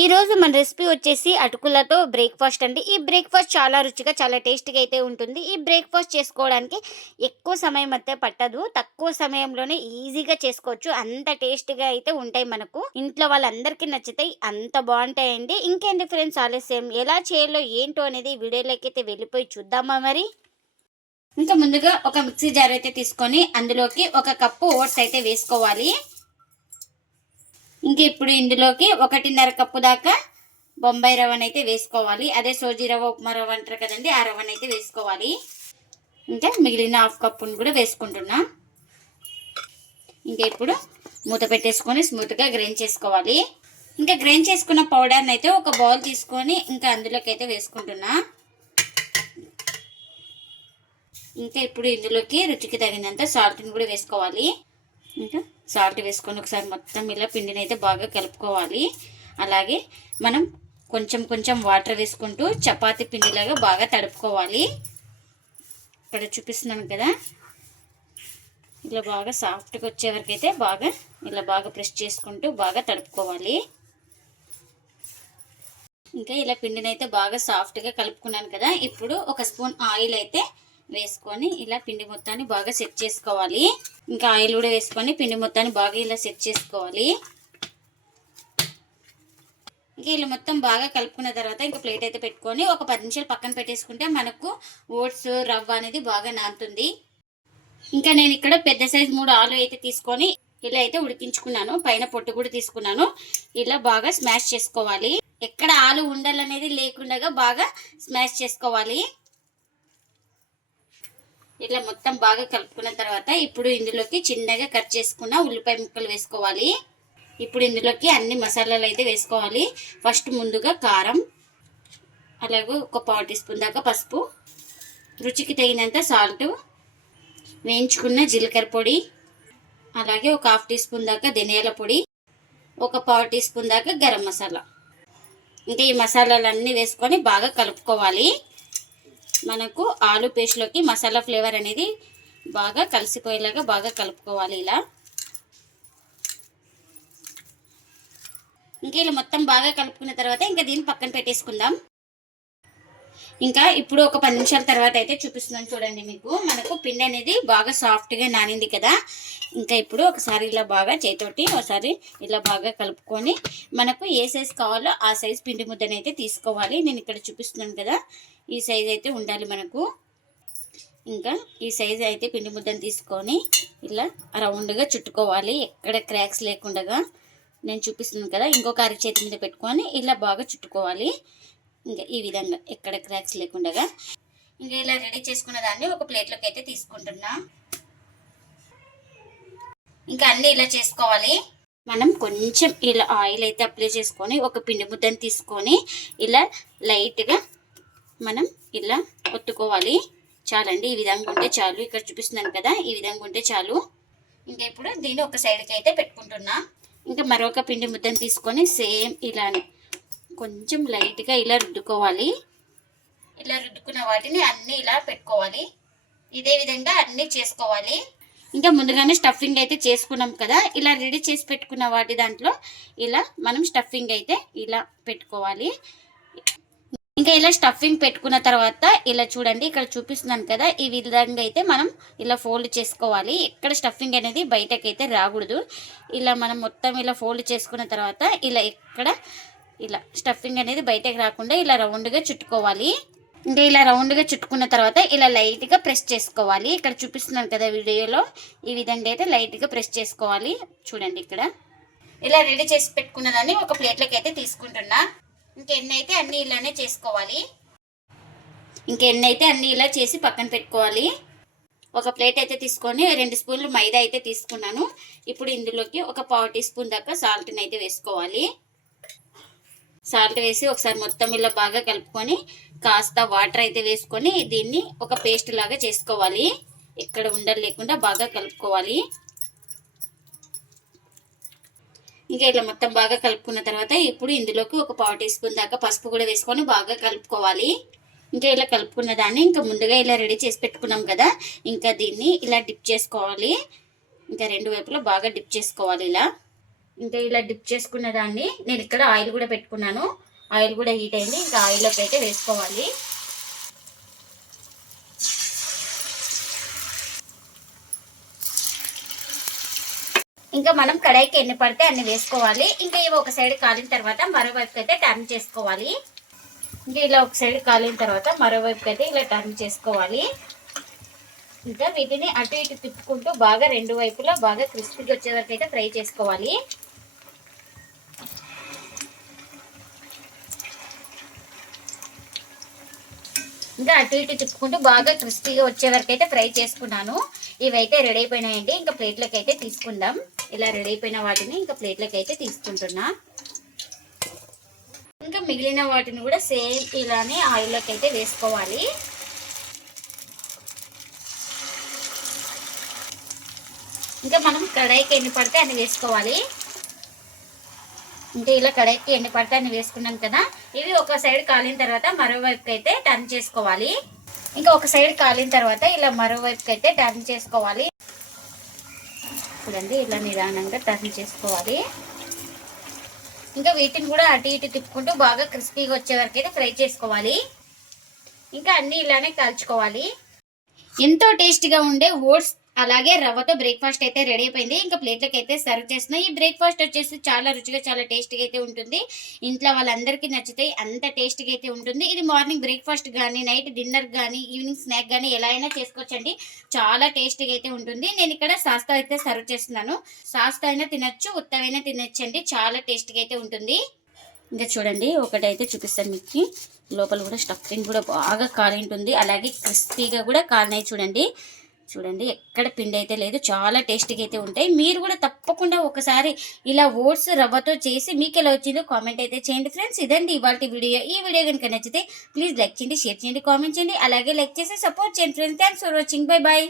ఈ రోజు మన రెసిపీ వచ్చేసి అటుకులతో బ్రేక్ఫాస్ట్ అండి. ఈ బ్రేక్ఫాస్ట్ చాలా రుచిగా చాలా టేస్టీగా అయితే ఉంటుంది. ఈ బ్రేక్ఫాస్ట్ చేసుకోవడానికి ఎక్కువ సమయం అయితే పట్టదు. తక్కువ సమయంలోనే ఈజీగా చేసుకోవచ్చు. అంత టేస్టీగా అయితే ఉంటాయి. మనకు ఇంట్లో వాళ్ళందరికీ నచ్చుతాయి. అంత బాగుంటాయండి. ఇంకేంటి ఫ్రెండ్స్, ఆలస్యం ఎలా చేయాలో ఏంటో అనేది వీడియోలోకి అయితే వెళ్ళిపోయి చూద్దామా మరి. ఇంకా ముందుగా ఒక మిక్సీ జార్ అయితే తీసుకొని అందులోకి ఒక కప్పు ఓట్స్ అయితే వేసుకోవాలి. ఇంకా ఇప్పుడు ఇందులోకి 1.5 కప్పు దాకా బొంబాయి రవ్వనైతే వేసుకోవాలి. అదే సోజీ రవ్వ, ఉప్మా రవ్వ అంటారు కదండి, ఆ రవ్వనైతే వేసుకోవాలి. ఇంకా మిగిలిన 1/2 కప్పును కూడా వేసుకుంటున్నా. ఇంకా ఇప్పుడు మూత పెట్టేసుకొని స్మూత్గా గ్రైండ్ చేసుకోవాలి. ఇంకా గ్రైండ్ చేసుకున్న పౌడర్ని అయితే ఒక బౌల్ తీసుకొని ఇంకా అందులోకి అయితే వేసుకుంటున్నా. ఇంకా ఇప్పుడు ఇందులోకి రుచికి తగినంత సాల్ట్ని కూడా వేసుకోవాలి. ఇంకా సాల్ట్ వేసుకొని ఒకసారి మొత్తం ఇలా పిండిని అయితే బాగా కలుపుకోవాలి. అలాగే మనం కొంచెం కొంచెం వాటర్ వేసుకుంటూ చపాతీ పిండిలాగా బాగా తడుపుకోవాలి. ఇక్కడ చూపిస్తున్నాను కదా, ఇలా బాగా సాఫ్ట్గా వచ్చే వరకు అయితే బాగా ఇలా బాగా ప్రెస్ చేసుకుంటూ బాగా తడుపుకోవాలి. ఇంకా ఇలా పిండిని అయితే బాగా సాఫ్ట్గా కలుపుకున్నాను కదా, ఇప్పుడు ఒక స్పూన్ ఆయిల్ అయితే వేసుకొని ఇలా పిండి మొత్తాన్ని బాగా సెట్ చేసుకోవాలి. ఇంకా ఆయిల్ కూడా వేసుకొని పిండి మొత్తాన్ని బాగా ఇలా సెట్ చేసుకోవాలి. ఇంకా ఇలా మొత్తం బాగా కలుపుకున్న తర్వాత ఇంకా ప్లేట్ అయితే పెట్టుకొని ఒక 10 నిమిషాలు పక్కన పెట్టేసుకుంటే మనకు ఓట్స్ రవ్వ అనేది బాగా నానుతుంది. ఇంకా నేను ఇక్కడ పెద్ద సైజు 3 ఆలు అయితే తీసుకొని ఇలా అయితే ఉడికించుకున్నాను. పైన పొట్టు కూడా తీసుకున్నాను. ఇలా బాగా స్మాష్ చేసుకోవాలి. ఎక్కడ ఆలు ఉండాలనేది లేకుండా బాగా స్మాష్ చేసుకోవాలి. ఇట్లా మొత్తం బాగా కలుపుకున్న తర్వాత ఇప్పుడు ఇందులోకి చిన్నగా కట్ చేసుకున్న ఉల్లిపాయ ముక్కలు వేసుకోవాలి. ఇప్పుడు ఇందులోకి అన్ని మసాలాలు అయితే వేసుకోవాలి. ఫస్ట్ ముందుగా కారం, అలాగే ఒక 1/4 టీ స్పూన్ దాకా పసుపు, రుచికి తగినంత సాల్ట్, వేయించుకున్న జీలకర్ర పొడి, అలాగే ఒక 1/2 టీ స్పూన్ దాకా ధనియాల పొడి, ఒక 1/4 టీ స్పూన్ దాకా గరం మసాలా. ఇంకా ఈ మసాలాలన్నీ వేసుకొని బాగా కలుపుకోవాలి. మనకు ఆలు పేస్ట్లోకి మసాలా ఫ్లేవర్ అనేది బాగా కలిసిపోయేలాగా బాగా కలుపుకోవాలి. ఇంకా ఇలా మొత్తం బాగా కలుపుకున్న తర్వాత ఇంకా దీన్ని పక్కన పెట్టేసుకుందాం. ఇంకా ఇప్పుడు ఒక 10 నిమిషాల తర్వాత అయితే చూపిస్తున్నాను చూడండి. మీకు మనకు పిండి అనేది బాగా సాఫ్ట్గా నానింది కదా. ఇంకా ఇప్పుడు ఒకసారి ఇలా బాగా చేతోటి ఒకసారి ఇలా బాగా కలుపుకొని మనకు ఏ సైజ్ కావాలో ఆ సైజ్ పిండి ముద్దను అయితే తీసుకోవాలి. నేను ఇక్కడ చూపిస్తున్నాను కదా, ఈ సైజ్ అయితే ఉండాలి మనకు. ఇంకా ఈ సైజ్ అయితే పిండి ముద్దను తీసుకొని ఇలా రౌండ్గా చుట్టుకోవాలి, ఎక్కడ క్రాక్స్ లేకుండా. నేను చూపిస్తున్నాను కదా, ఇంకొక అరచేతి మీద పెట్టుకొని ఇలా బాగా చుట్టుకోవాలి. ఇంకా ఈ విధంగా ఎక్కడ క్రాక్స్ లేకుండా. ఇంకా ఇలా రెడీ చేసుకున్న దాన్ని ఒక ప్లేట్లోకి అయితే తీసుకుంటున్నా. ఇంకా అన్నీ ఇలా చేసుకోవాలి. మనం కొంచెం ఇలా ఆయిల్ అయితే అప్లై చేసుకొని ఒక పిండి ముద్దను తీసుకొని ఇలా లైట్గా మనం ఇలా ఒత్తుకోవాలి. చాలండి, ఈ విధంగా ఉంటే చాలు. ఇక్కడ చూపిస్తున్నాను కదా, ఈ విధంగా ఉంటే చాలు. ఇంకా ఇప్పుడు దీన్ని ఒక సైడ్కి అయితే పెట్టుకుంటున్నా. ఇంకా మరొక పిండి ముద్దను తీసుకొని సేమ్ ఇలానే కొంచెం లైట్గా ఇలా రుద్దుకోవాలి. ఇలా రుద్దుకున్న వాటిని అన్నీ ఇలా పెట్టుకోవాలి. ఇదే విధంగా అన్నీ చేసుకోవాలి. ఇంకా ముందుగానే స్టఫింగ్ అయితే చేసుకున్నాం కదా, ఇలా రెడీ చేసి పెట్టుకున్న వాటి దాంట్లో ఇలా మనం స్టఫింగ్ అయితే ఇలా పెట్టుకోవాలి. ఇంకా ఇలా స్టఫింగ్ పెట్టుకున్న తర్వాత ఇలా చూడండి, ఇక్కడ చూపిస్తున్నాను కదా, ఈ విధంగా అయితే మనం ఇలా ఫోల్డ్ చేసుకోవాలి. ఎక్కడ స్టఫింగ్ అనేది బయటకైతే రాకూడదు. ఇలా మనం మొత్తం ఇలా ఫోల్డ్ చేసుకున్న తర్వాత ఇలా ఎక్కడ ఇలా స్టఫింగ్ అనేది బయటకు రాకుండా ఇలా రౌండ్గా చుట్టుకోవాలి. ఇంకా ఇలా రౌండ్గా చుట్టుకున్న తర్వాత ఇలా లైట్గా ప్రెస్ చేసుకోవాలి. ఇక్కడ చూపిస్తున్నాను కదా వీడియోలో, ఈ విధంగా అయితే లైట్గా ప్రెస్ చేసుకోవాలి. చూడండి, ఇక్కడ ఇలా రెడీ చేసి పెట్టుకున్న దాన్ని ఒక ప్లేట్లోకి అయితే తీసుకుంటున్నా. ఇంకెన్ని అయితే అన్నీ ఇలానే చేసుకోవాలి. ఇంకెన్ని అయితే అన్నీ ఇలా చేసి పక్కన పెట్టుకోవాలి. ఒక ప్లేట్ అయితే తీసుకొని 2 స్పూన్లు మైదా అయితే తీసుకున్నాను. ఇప్పుడు ఇందులోకి ఒక 1/4 టీ స్పూన్ దాకా సాల్ట్ని అయితే వేసుకోవాలి. సాల్ట్ వేసి ఒకసారి మొత్తం ఇలా బాగా కలుపుకొని కాస్త వాటర్ అయితే వేసుకొని దీన్ని ఒక పేస్ట్ లాగా చేసుకోవాలి. ఎక్కడ ఉండలు లేకుండా బాగా కలుపుకోవాలి. ఇంకా ఇలా మొత్తం బాగా కలుపుకున్న తర్వాత ఇప్పుడు ఇందులోకి ఒక 1/4 టీ స్పూన్ దాకా పసుపు కూడా వేసుకొని బాగా కలుపుకోవాలి. ఇంకా ఇలా కలుపుకున్న దాన్ని ఇంకా ముందుగా ఇలా రెడీ చేసి పెట్టుకున్నాం కదా, ఇంకా దీన్ని ఇలా డిప్ చేసుకోవాలి. ఇంకా 2 వైపులా బాగా డిప్ చేసుకోవాలి ఇలా. ఇంకా ఇలా డిప్ చేసుకున్న దాన్ని నేను ఇక్కడ ఆయిల్ కూడా పెట్టుకున్నాను. ఆయిల్ కూడా హీట్ అయింది. ఇంకా ఆయిల్లోకి అయితే వేసుకోవాలి. ఇంకా మనం కడాయికి ఎన్ని పడితే అన్ని వేసుకోవాలి. ఇంకా ఇవి ఒక సైడ్ కాలిన తర్వాత మరోవైపు అయితే టర్న్ చేసుకోవాలి. ఇంకా ఇలా ఒక సైడ్ కాలిన తర్వాత మరోవైపు అయితే ఇలా టర్న్ చేసుకోవాలి. ఇంకా వీటిని అటు ఇటు తిప్పుకుంటూ బాగా రెండు వైపులా బాగా క్రిస్పీగా వచ్చే వరకు అయితే ఫ్రై చేసుకోవాలి. ఇంకా అటు ఇటు తిప్పుకుంటూ బాగా క్రిస్పీగా వచ్చే వరకు అయితే ఫ్రై చేసుకున్నాను. ఇవైతే రెడీ అయిపోయినాయండి. ఇంకా ప్లేట్లోకి అయితే తీసుకుందాం. ఇలా రెడీ అయిపోయిన వాటిని ఇంకా ప్లేట్లోకి అయితే తీసుకుంటున్నా. ఇంకా మిగిలిన వాటిని కూడా సేమ్ ఇలానే ఆయిల్లోకి అయితే వేసుకోవాలి. ఇంకా మనం కడాయికి ఎన్ని పడితే అన్ని వేసుకోవాలి. ఇంకా ఇలా కడాయికి ఎన్ని పడితే అన్ని వేసుకున్నాం కదా. ఇవి ఒక సైడ్ కాలిన తర్వాత మరోవైపుకి అయితే టర్న్ చేసుకోవాలి. ఇంకా ఒక సైడ్ కాలిన తర్వాత ఇలా మరోవైపుకి అయితే టర్న్ చేసుకోవాలి. చూడండి ఇలా నిదానంగా టర్న్ చేసుకోవాలి. ఇంకా వీటిని కూడా అటు ఇటు తిప్పుకుంటూ బాగా క్రిస్పీగా వచ్చే వరకు అయితే ఫ్రై చేసుకోవాలి. ఇంకా అన్నీ ఇలానే కాల్చుకోవాలి. ఎంతో టేస్టీగా ఉండే ఓట్స్ అలాగే రవ్వతో బ్రేక్ఫాస్ట్ అయితే రెడీ అయిపోయింది. ఇంకా ప్లేట్లకి అయితే సర్వ్ చేస్తున్నాయి. ఈ బ్రేక్ఫాస్ట్ వచ్చేసి చాలా రుచిగా చాలా టేస్టీగా అయితే ఉంటుంది. ఇంట్లో వాళ్ళందరికీ నచ్చుతాయి, అంత టేస్టీగా అయితే ఉంటుంది. ఇది మార్నింగ్ బ్రేక్ఫాస్ట్ కానీ నైట్ డిన్నర్ కానీ ఈవినింగ్ స్నాక్ కానీ ఎలా అయినా చేసుకోవచ్చండి. చాలా టేస్టీగా అయితే ఉంటుంది. నేను ఇక్కడ సాస్తో అయితే సర్వ్ చేస్తున్నాను. సాస్తో అయినా తినచ్చు, ఉత్తవైనా తినచ్చండి. చాలా టేస్టీగా అయితే ఉంటుంది. ఇంకా చూడండి ఒకటైతే చూపిస్తాను మీకు. లోపల కూడా స్టఫింగ్ కూడా బాగా కాలి ఉంటుంది, అలాగే క్రిస్పీగా కూడా కాలినాయి. చూడండి ఎక్కడ పిండి అయితే లేదు. చాలా టేస్టీగా అయితే ఉంటాయి. మీరు కూడా తప్పకుండా ఒకసారి ఇలా ఓట్స్ రవ్వతో చేసి మీకు ఎలా వచ్చిందో కామెంట్ అయితే చేయండి ఫ్రెండ్స్. ఇదండి ఇవాళ వీడియో. ఈ వీడియో కనుక నచ్చితే ప్లీజ్ లైక్ చేయండి, షేర్ చేయండి, కామెంట్ చేయండి. అలాగే లైక్ చేసి సపోర్ట్ చేయండి friends. Thanks for watching. Bye bye.